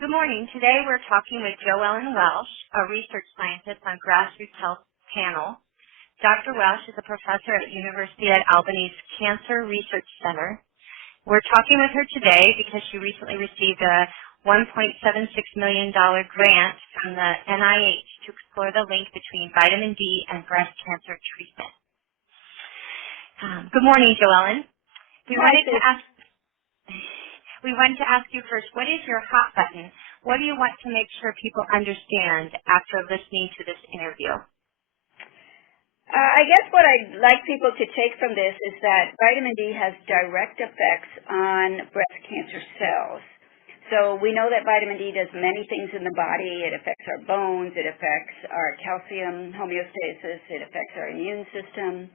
Good morning. Today we're talking with JoEllen Welsh, a research scientist on GrassrootsHealth panel. Dr. Welsh is a professor at University at Albany's Cancer Research Center. We're talking with her today because she recently received a $1.76 million grant from the NIH to explore the link between vitamin D and breast cancer treatment. Good morning, JoEllen. We wanted to ask you first, what is your hot button? What do you want to make sure people understand after listening to this interview? I guess what I'd like people to take from this is that vitamin D has direct effects on breast cancer cells. So we know that vitamin D does many things in the body. It affects our bones, it affects our calcium homeostasis, it affects our immune system.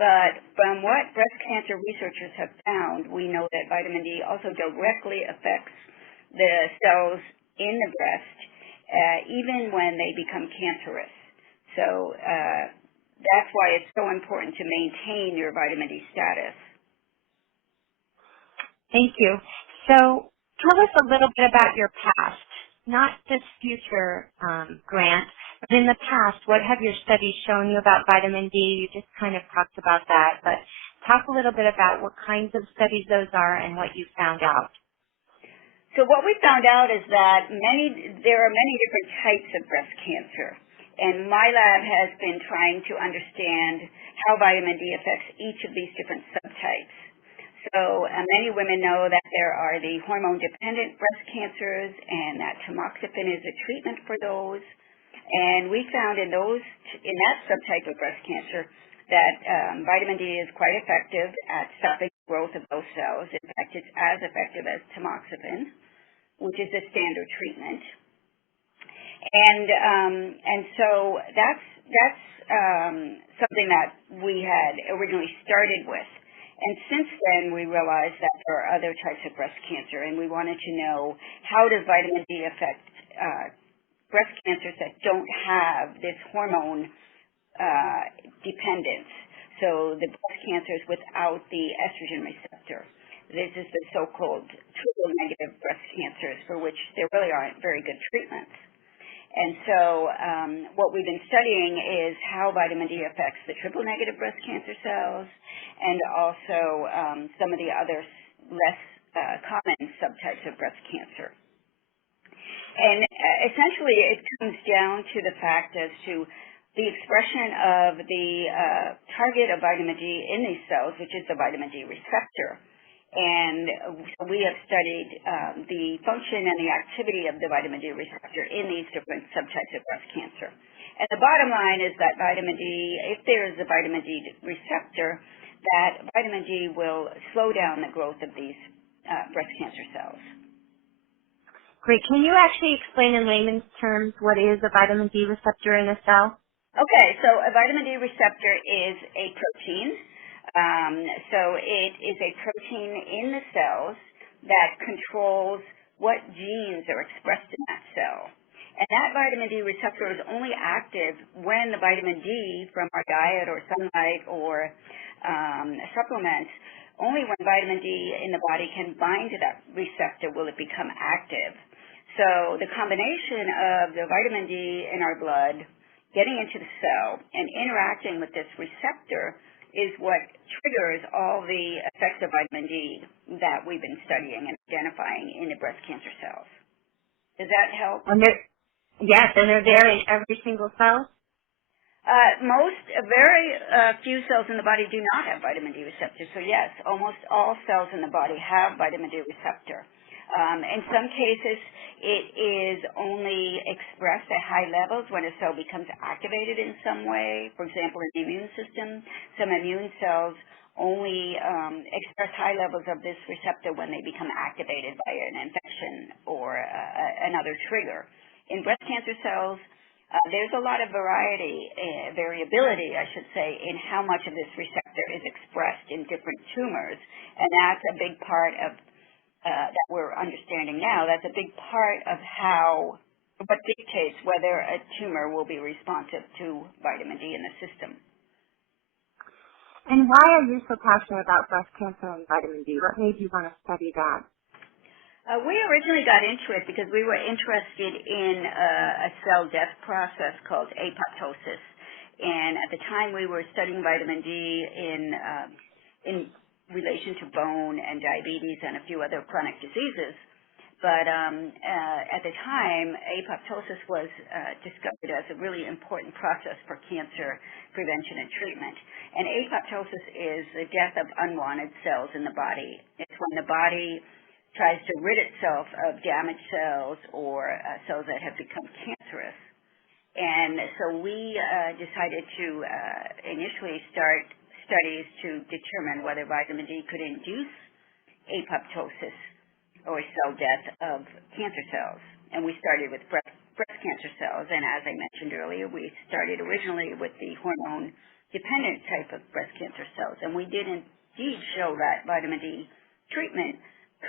But from what breast cancer researchers have found, we know that vitamin D also directly affects the cells in the breast, even when they become cancerous. So that's why it's so important to maintain your vitamin D status. Thank you. So tell us a little bit about your past, not this future grant, but in the past, what have your studies shown you about vitamin D? You just kind of talked about that, but talk a little bit about what kinds of studies those are and what you found out. So what we found out is that there are many different types of breast cancer. And my lab has been trying to understand how vitamin D affects each of these different subtypes. So many women know that there are the hormone-dependent breast cancers and that tamoxifen is a treatment for those. And we found in that subtype of breast cancer that vitamin D is quite effective at stopping the growth of those cells. In fact, it's as effective as tamoxifen, which is a standard treatment. And so that's something that we had originally started with. And since then, we realized that there are other types of breast cancer, and we wanted to know how does vitamin D affect breast cancers that don't have this hormone dependence. So the breast cancers without the estrogen receptor. This is the so-called triple-negative breast cancers for which there really aren't very good treatments. And so what we've been studying is how vitamin D affects the triple-negative breast cancer cells and also some of the other less common subtypes of breast cancer. And essentially it comes down to the fact as to the expression of the target of vitamin D in these cells, which is the vitamin D receptor. And we have studied the function and the activity of the vitamin D receptor in these different subtypes of breast cancer. And the bottom line is that vitamin D, if there is a vitamin D receptor, that vitamin D will slow down the growth of these breast cancer cells. Great. Can you actually explain in layman's terms what is a vitamin D receptor in a cell? Okay, so a vitamin D receptor is a protein. So it is a protein in the cells that controls what genes are expressed in that cell. And that vitamin D receptor is only active when the vitamin D from our diet or sunlight or supplements, only when vitamin D in the body can bind to that receptor will it become active. So the combination of the vitamin D in our blood getting into the cell and interacting with this receptor is what triggers all the effects of vitamin D that we've been studying and identifying in the breast cancer cells. Does that help? Yes, and they're there in every single cell? Very few cells in the body do not have vitamin D receptors. So yes, almost all cells in the body have vitamin D receptor. In some cases, it is only expressed at high levels when a cell becomes activated in some way. For example, in the immune system, some immune cells only express high levels of this receptor when they become activated by an infection or another trigger. In breast cancer cells, there's a lot of variability, I should say, in how much of this receptor is expressed in different tumors, and that's a big part of that we're understanding now. That's a big part of what dictates whether a tumor will be responsive to vitamin D in the system. And why are you so passionate about breast cancer and vitamin D? What made you want to study that? We originally got into it because we were interested in a cell death process called apoptosis. And at the time we were studying vitamin D in relation to bone and diabetes and a few other chronic diseases. But at the time, apoptosis was discovered as a really important process for cancer prevention and treatment. And apoptosis is the death of unwanted cells in the body. It's when the body tries to rid itself of damaged cells or cells that have become cancerous. And so we decided to initially start studies to determine whether vitamin D could induce apoptosis or cell death of cancer cells. And we started with breast cancer cells. And as I mentioned earlier, we started originally with the hormone-dependent type of breast cancer cells. And we did indeed show that vitamin D treatment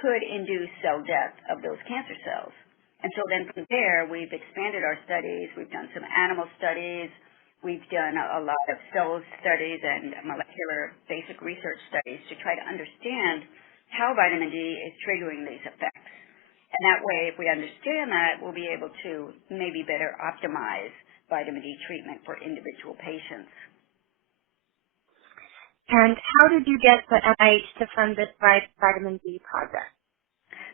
could induce cell death of those cancer cells. And so then from there, we've expanded our studies. We've done some animal studies. We've done a lot of cell studies and molecular basic research studies to try to understand how vitamin D is triggering these effects. And that way, if we understand that, we'll be able to maybe better optimize vitamin D treatment for individual patients. And how did you get the NIH to fund this vitamin D project?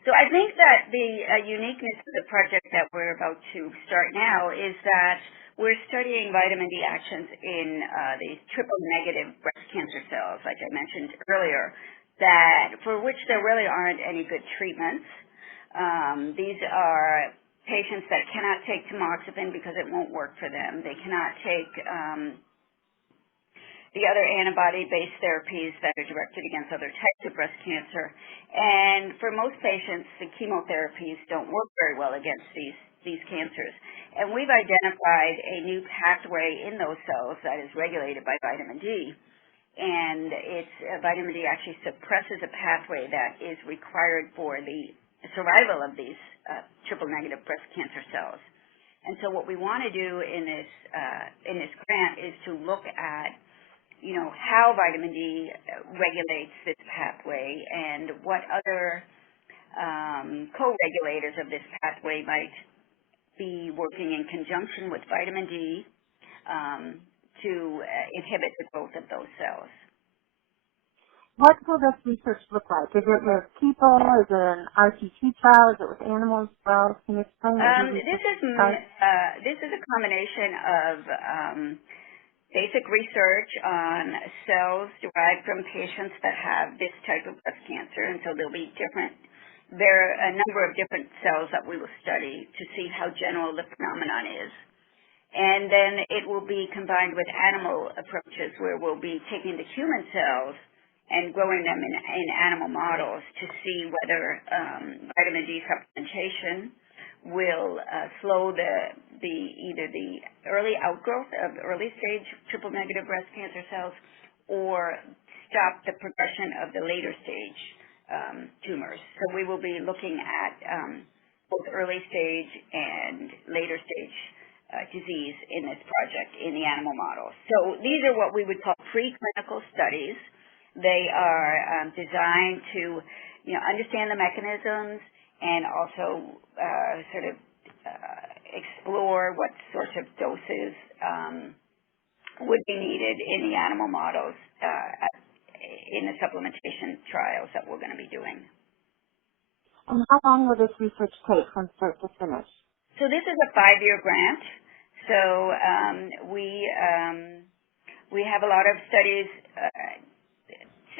So I think that the uniqueness of the project that we're about to start now is that we're studying vitamin D actions in these triple-negative breast cancer cells, like I mentioned earlier, that for which there really aren't any good treatments. These are patients that cannot take tamoxifen because it won't work for them. They cannot take the other antibody-based therapies that are directed against other types of breast cancer. And for most patients, the chemotherapies don't work very well against these cancers. And we've identified a new pathway in those cells that is regulated by vitamin D. And vitamin D actually suppresses a pathway that is required for the survival of these triple-negative breast cancer cells. And so what we want to do in this grant is to look at how vitamin D regulates this pathway and what other co-regulators of this pathway might be working in conjunction with vitamin D to inhibit the growth of those cells. What will this research look like? Is it with people? Is it an RCT trial? Is it with animals as well? Can you explain what this is a combination of basic research on cells derived from patients that have this type of breast cancer, and so there are a number of different cells that we will study to see how general the phenomenon is. And then it will be combined with animal approaches where we'll be taking the human cells and growing them in animal models to see whether vitamin D supplementation will slow either the early outgrowth of early-stage triple-negative breast cancer cells or stop the progression of the later-stage tumors. So we will be looking at both early-stage and later-stage disease in this project in the animal models. So these are what we would call preclinical studies. They are designed to understand the mechanisms and also explore what sorts of doses would be needed in the animal models in the supplementation trials that we're going to be doing. And how long will this research take from start to finish? So this is a 5-year grant. So we have a lot of studies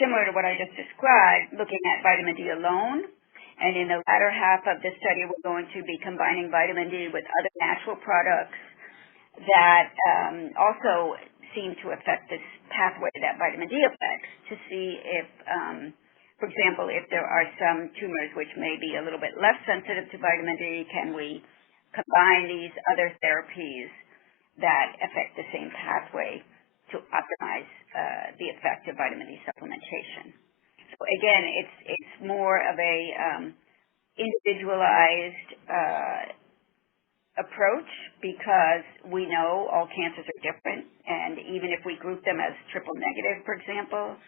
similar to what I just described, looking at vitamin D alone. And in the latter half of this study, we're going to be combining vitamin D with other natural products that also seem to affect this pathway that vitamin D affects, to see if, for example, if there are some tumors which may be a little bit less sensitive to vitamin D, can we combine these other therapies that affect the same pathway to optimize the effect of vitamin D supplementation. So again, it's more of a individualized approach, because we know all cancers are different, and even if we group them as triple negative, for example,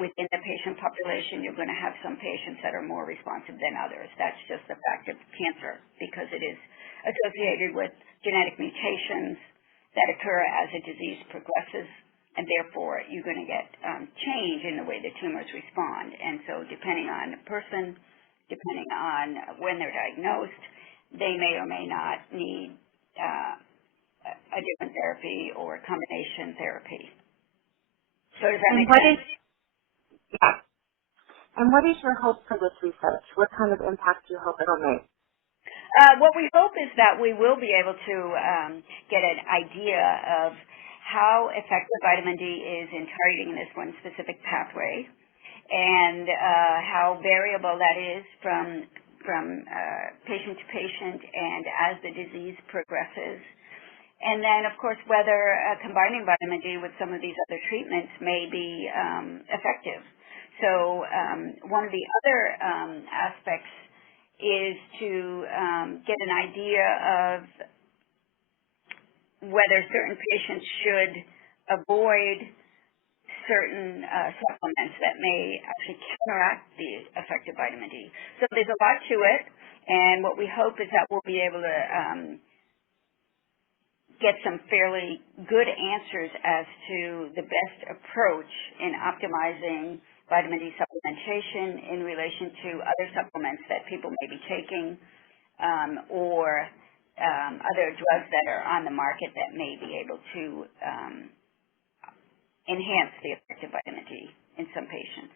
within the patient population, you're going to have some patients that are more responsive than others. That's just the fact of cancer because it is associated with genetic mutations that occur as a disease progresses, and therefore you're going to get change in the way the tumors respond. And so depending on the person, depending on when they're diagnosed, they may or may not need a different therapy or combination therapy. So does that make sense? Yeah. And what is your hope for this research? What kind of impact do you hope it'll make? What we hope is that we will be able to get an idea of how effective vitamin D is in targeting this one specific pathway and how variable that is from patient to patient and as the disease progresses. And then, of course, whether combining vitamin D with some of these other treatments may be effective. So one of the other aspects is to get an idea of whether certain patients should avoid certain supplements that may actually counteract the effect of vitamin D. So there's a lot to it, and what we hope is that we'll be able to get some fairly good answers as to the best approach in optimizing vitamin D supplementation in relation to other supplements that people may be taking or other drugs that are on the market that may be able to enhance the effect of vitamin D in some patients.